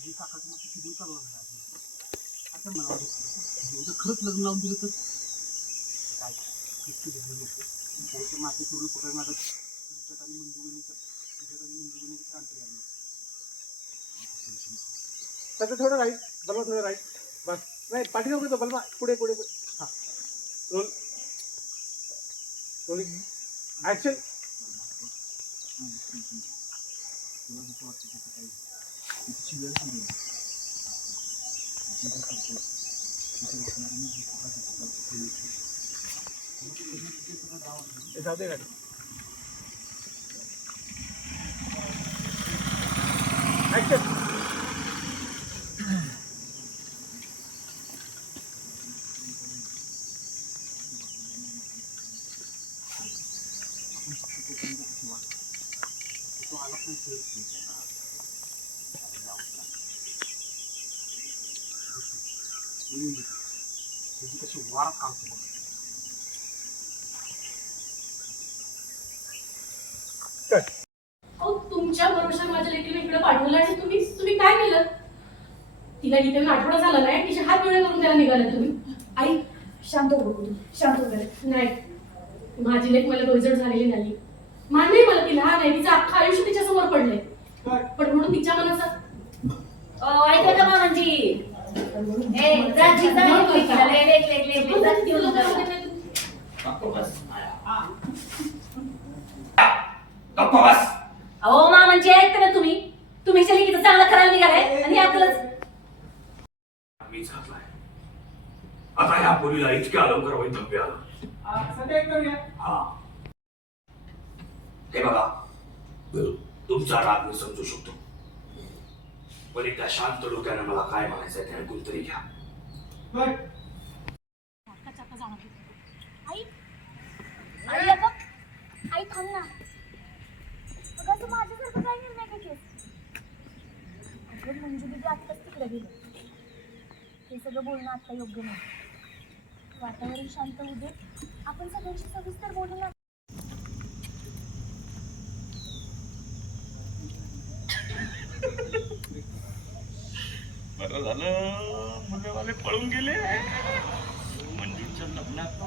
तुझी काकाची माती किती चालवणार आहे आता मला वाटतं खरंच लग्न लावून दिलं तर काय इतकं ध्यान नको माती पूर्ण पकड माझं तुझ्यात आणि मंजुगणीचं क्रांती लागलं त्याचं थोडं राईट बलवा थोडं राईट बस नाही पाठी नको बलवा पुढे पुढे पुढे हां रोल रोलिंग ॲक्शन जाऊ दे गाडी ॲक्शन कशी वारात काढतो तुमच्या भरोशावर माझ्या लेकीला इकडे पाठवलं आणि तुम्ही काय केलं? तिला इथे आठवडा झाला नाही तिचे हात वेळे करून द्यायला निघाले तुम्ही. आई शांत हो तू शांत हो. नाही माझी लेक मला गोळजड झालेली नाही. मान्य आहे मला ती लहान आहे तिचं अख्खं आयुष्य तिच्या समोर पडलंय पण म्हणून तिच्या मनाचा ऐका का मामांजी अहो मामांजी ऐकता ना तुम्ही चली की चांगला करायला निघालाय आणि आपलंच मी झालाय आता ह्या पोरीला इतक्या लवकर वैधव्य आलं हा हे बघा तुमचा राग मी समजू शकतो पण एकदा शांत डोक्यानं मला काय म्हणायचंय ते ऐकून तरी घ्या आई थांब ना अगं तू माझ्यासारखं काय निर्णय घेतलीस अगं मंजू दीदी आत्ताच तिकडे गेलं हे सगळं बोलणं आता योग्य नाही वातावरण शांत होऊ दे आपण सगळ्यांशी सविस्तर बोलू ना बरं झालं मुलगावाले पळून गेले मंजूच्या लग्नात